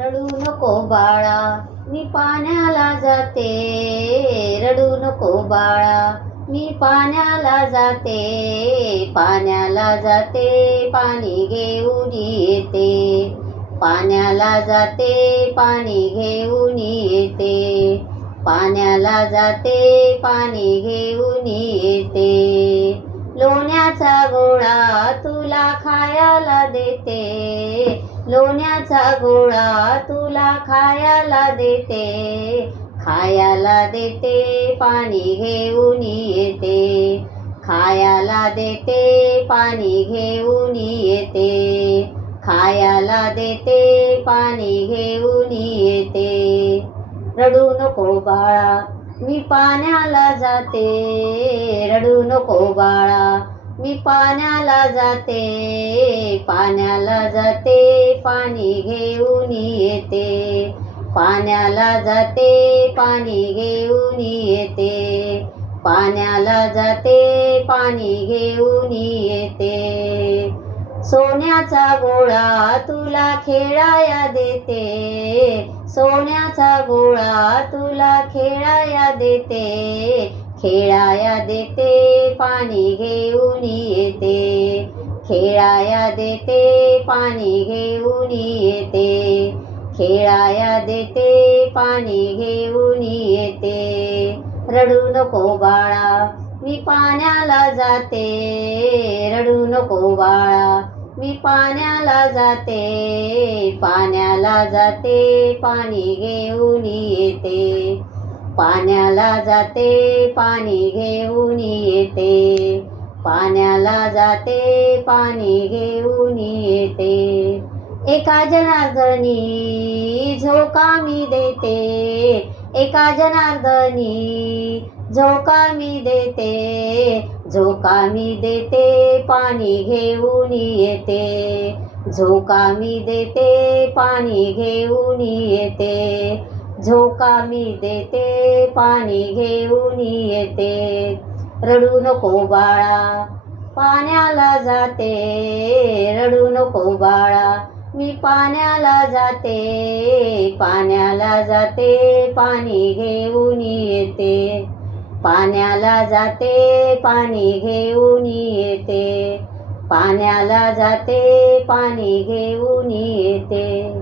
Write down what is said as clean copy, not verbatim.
रडू नको बाळा, मी पाण्याला जाते. रडू नको बाळा, मी पाण्याला जाते. पाण्याला जाते, पाणी घेऊन येते. पाण्याला जाते, पाणी घेऊन येते. पाण्याला जाते, पाणी घेऊन येते. लोण्याचा गोळा तुला खायला देते. लोण्याचा गोळा तुला खायला देते. खायला देते, पाणी घेऊन येते. खायला देते, पाणी घेऊन येते. खायला देते, पाणी घेऊन येते. रडू नको बाळा, मी पाण्याला जाते. रडू नको बाळा, मी पाण्याला जाते. पाण्याला जाते, पाणी घेऊन येते. पाण्याला जाते, पाणी घेऊन येते. पाण्याला जाते, पाणी घेऊन येते. सोन्याचा गोळा तुला खेळाया देते. सोन्याचा गोळा तुला खेळाया देते. खेळाया देते, पाणी घेऊन येते. खेळाया देते, पाणी घेऊन येते. खेळाया देते, पाणी घेऊन येते. रडू नको बाळा, मी पाण्याला जाते. रडू नको बाळा, मी पाण्याला जाते. पाण्याला जाते, पाणी घेऊन येते. पाण्याला जाते, पाणी घेऊन येते. पाण्याला जाते, पाणी घेऊन येते. एका जनार्दनी झोका मी देते. एका जनार्दनी झोका मी देते. झोका मी देते, पाणी घेऊन येते. झोका मी देते, पाणी घेऊन येते. झोका मी देते, पाणी घेऊन येते. रडू नको बाळा, पाण्याला जाते. रडू नको बाळा, मी पाण्याला जाते. पाण्याला जाते, पाणी घेऊन येते. पाण्याला जाते, पाणी घेऊन येते. पाण्याला जाते, पाणी घेऊन येते.